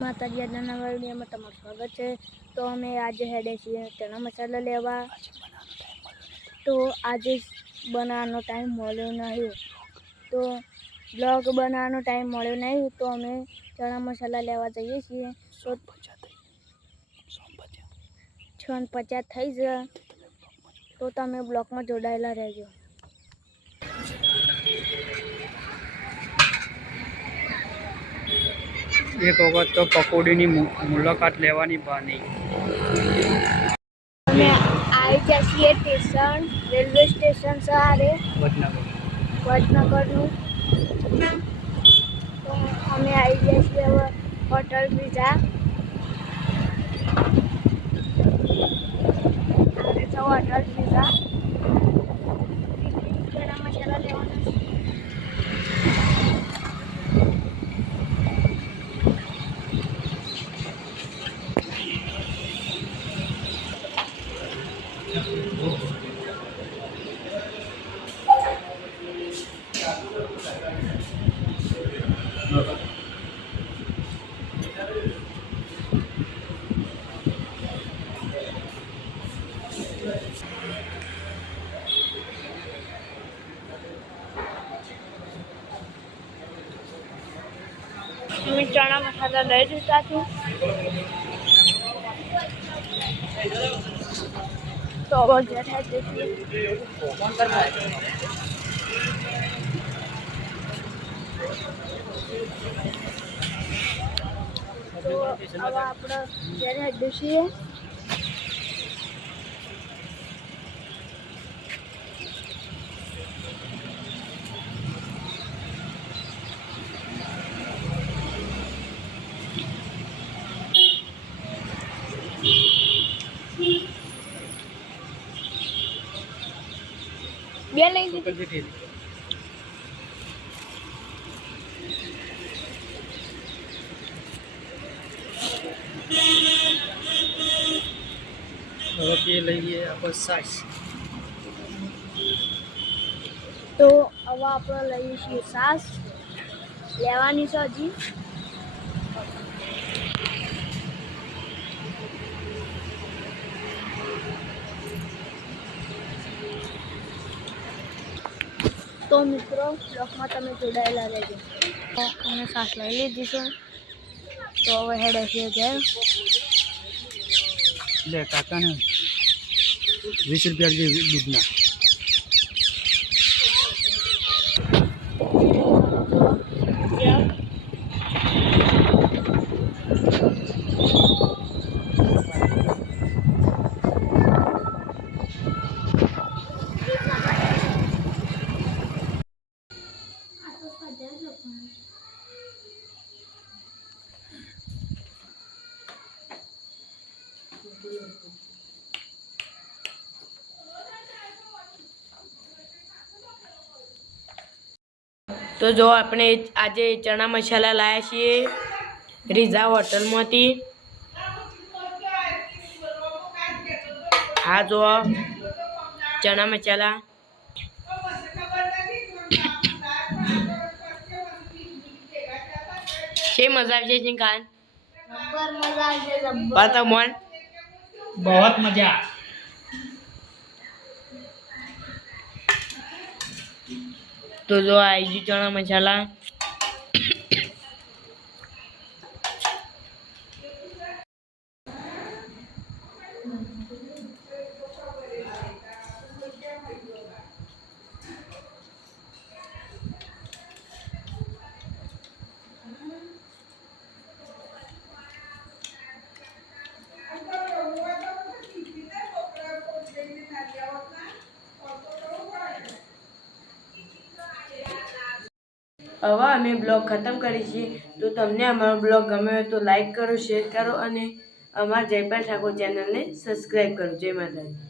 માતાજી આજના નવા વિડીયોમાં તમારું સ્વાગત છે. તો અમે આજે હેડે છીએ ચણા મસાલા લેવા. તો આજે બનાવવાનો ટાઈમ મળ્યો નહીં. તો બ્લોગ બનાવવાનો ટાઈમ મળ્યો નહીં તો અમે ચણા મસાલા લેવા જઈએ છીએ. તો છ ને પચાસ થઈ છે તો તમે બ્લોગમાં જોડાયેલા રહેજો. એક વખત તો પકોડીની મુલાકાત લેવાની બની. અમે આવી ગયા છીએ સ્ટેશન રેલવે સ્ટેશન વડનગર. વડનગરનું. અમે આવી ગયા છીએ હોટલ પીઝા આવે છે હોટલ પીઝા ગરમ મસાલા લેવાના છે. અમે ચણા મસાલા લઈ જતા છું. તો હવે ઘરે જઈએ. તો હવે આપણે જ્યારે જઈએ. બે લઈ લીધી. હવે લઈએ આપણે સાસ તો હવે આપણે લઈએ છીએ સાસ લેવાની છે હજી. તો મિત્રો બ્લોકમાં તમે જોડાયેલા રહેજો. અમે સાસ લઈ લીધીશું. તો હવે હેડે છે ઘેર. લે, કાકાને વીસ રૂપિયા દૂધના. તો જો આપણે આજે ચણા મસાલા લાયા છીએ રીઝા હોટલમાંથી. હા જો ચણા મસાલા. છે મજા આવી છે ચિંકાન જબ્બર મજા જબ્બર. મોન બહુત મજા તો જો આવી ગયું ચણા હવે અમે બ્લોગ ખતમ કરીએ છીએ. તો તમને અમારો બ્લોગ ગમ્યો હોય તો લાઈક કરો શેર કરો અને અમારા જયપાલ ઠાકોર ચેનલને સબસ્ક્રાઈબ કરો. જય માતાજી.